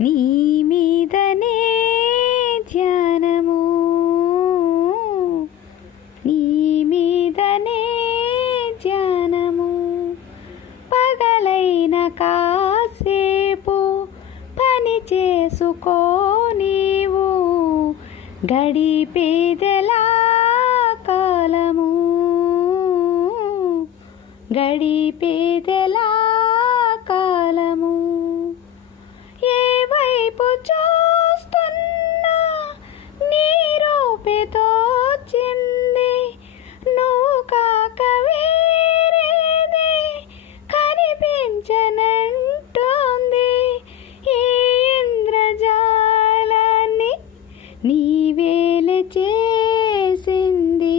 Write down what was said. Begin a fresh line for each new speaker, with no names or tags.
నీ మీదనే ధ్యానము. నీ మీదనే ధ్యానము. పగలైన కాసేపు పని చేసుకో నీవు. గడిపేదెలా కాలము. గడిపేదెలా తోచింది నువ్వు కాక వేరేది కనిపించనంటోంది. ఈ ఇంద్రజాలాన్ని నీ